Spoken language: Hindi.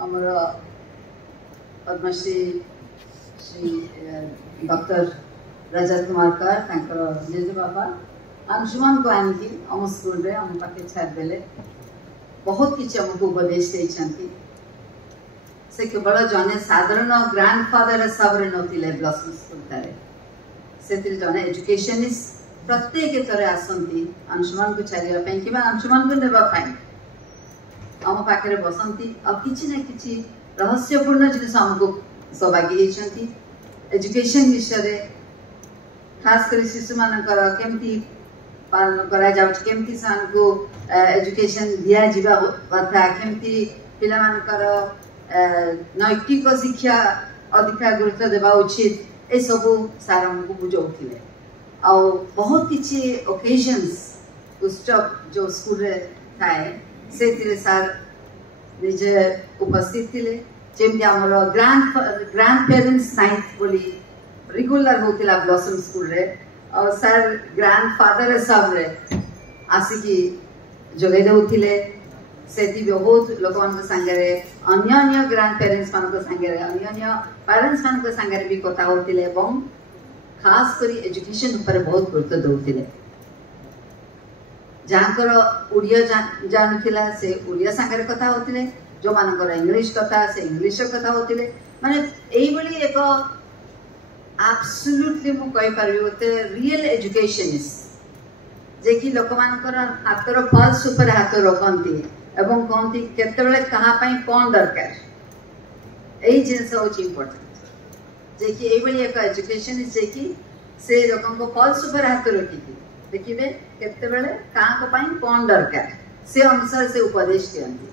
आमर पद्मश्री श्री डॉक्टर रजत कुमार कर जेजे बाबा अंशुमान को आनिकी आम स्कूल रे आम पाखे छाड़देले बहुत किसी आमको उपदेश देइछंती। से केवल जने साधारण ग्रांडफादर हिसाब रे नथिले ब्लॉसम स्कूल तारे से जने एजुकेशनिस्ट प्रत्येक थरे आसंती अंशुमान को छाड़िया पई कि अंशुमान को नेबा पई आम पाखे बसंती आ किछि ना किछि रहस्यपूर्ण जिनिस आमको सौभाग्य एजुकेशन विषय खास कर शिशु मानकर केमती पालन करा जाउछ केमती सानको एजुकेशन दिया जिबा कथा केमती पिला मानकर नैतिक शिक्षा अधिक गुरुत्व देवा उचित ए सब सार हमको बुझाउथिले आ बहुत किछि ओकेजन्स उत्सव जो स्कूल रे थाए से सार निजे उपस्थित थिले जेमती हमर ग्रांड पेरेंट्स नाइट बोली रेगुलर होतिला ब्लॉसम स्कूल रे और सर ग्रांडफादर सब रे आसिकी जगै देउथिले सेति बहुत लोक मान संगे रे अन्य ग्रांड पेरेंट्स मान को संगे रे अन्य पेरेंट्स मान को संगे रे भी कथा होतिले एवं खास करी एजुकेशन ऊपर बहुत गुरुत्व देउथिले। जानकर उड़िया जानथिला से उड़िया संगे कथा होतिले जो मानकर इंग्लिश कथा से इंग्लिश कथा होतिले माने एई बली एक एब्सोल्युटली मु कहि परबी ओते रियल एजुकेशनिस्ट जे कि लोक मानकर हातर पल्स ऊपर हाथ रखंती एवं कहंती केतेबेले कहा पई कोन दरकार एई जिंस होची इंपोर्टेंट जे कि एई बली एक एजुकेशनिस्ट जे कि से लोकन को पल्स ऊपर हाथ रखिकी देखिबे केतेबेले कहा को पई कोन दरकार से अनुसार से उपदेश दियंती।